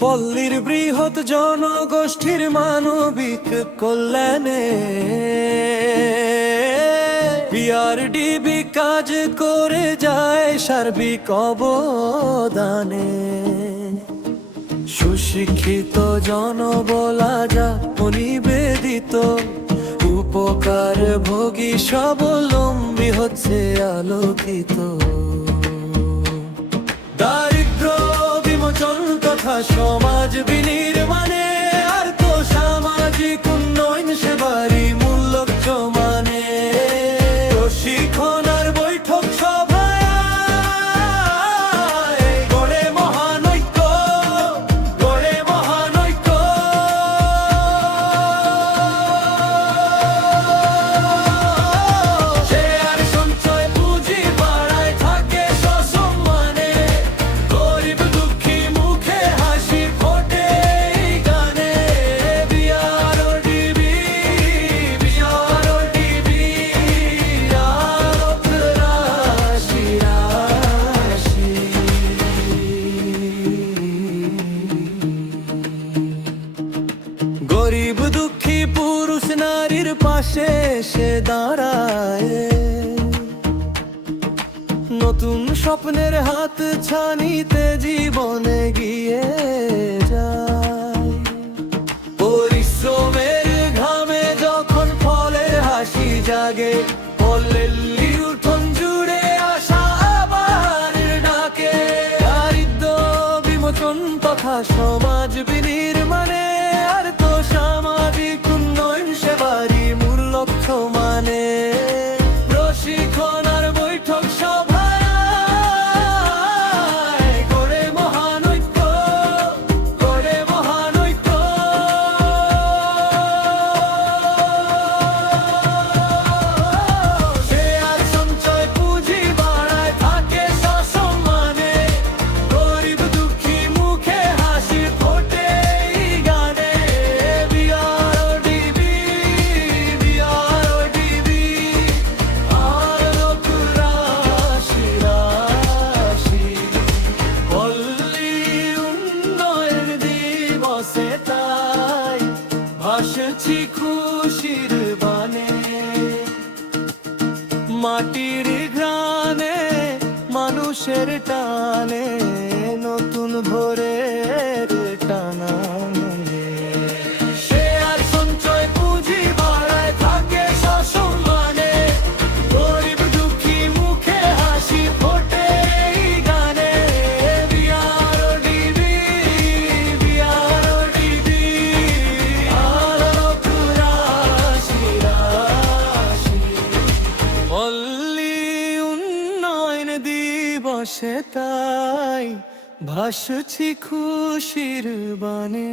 পল্লীর বৃহৎ জনগোষ্ঠীর মানবিক কল্যাণে বিআরডিবি কাজ করে যায় সার্বিক অবদানে। সুশিক্ষিত জনবল যা নিবেদিত, উপকার ভোগী স্বাবলম্বী হচ্ছে আলোকিত। দারিদ্র বিমোচন তথা সমাজ বিনির্মাণে আর্থ সামাজিক উন্নয়ন সেবারই মূল লক্ষ্য মানে। প্রশিক্ষণ আর বৈঠক সভায় গড়ে মহানৈক্য, গড়ে মহানৈক্য। শেয়ার সঞ্চয় পুঁজি বাড়ায় থাকে সসম্মানে, গরিব দুঃখী মুখে হাসি ফোটে এই গানে। বিআরডিবি, বিআরডিবি, আলোক রাশি রাশি। গরিব দুঃখী পুরুষ নারীর পাশে সে দাঁড়ায়, নতুন স্বপ্নের হাত ছানিতে জীবনে গিয়ে যায়। পরিশ্রমের ঘামে যখন ফলের হাসি জাগে, পল্লী উঠোন জুড়ে আসা আবার ডাকে। দারিদ্র বিমোচন তথা সমাজ বিনির্মাণে আর্থ সামাজিক উন্নয়ন সেবারই মূল লক্ষ্য মানে। প্রশিক্ষণ আর বৈঠক সভায় গড়ে মহানৈক্য, গড়ে মহানৈক্য। শেয়ার সঞ্চয় পুঁজি বাড়ায় থাকে সসম্মানে, গরিব দুঃখী মুখে হাসি ফোটে এই গানে। বিআরডিবি, বিআরডিবি, আলোক রাশি রাশি। পল্লী উন্নয়ন দিবসে তাই ভাসছি খুশির বানে। মাটির ঘ্রাণে মানুষের টানে নতুন ভোরের টানা মেলে। শেয়ার সঞ্চয় পুঁজি বাড়ায় থাকে সসম্মানে, গরিব দুঃখী মুখে হাসি ফোটে এই গানে। বিআরডিবি, বিআরডিবি, আলোক রাশি রাশি। পল্লী উন্নয়ন দিবসে তাই ভাসছি খুশির বানে।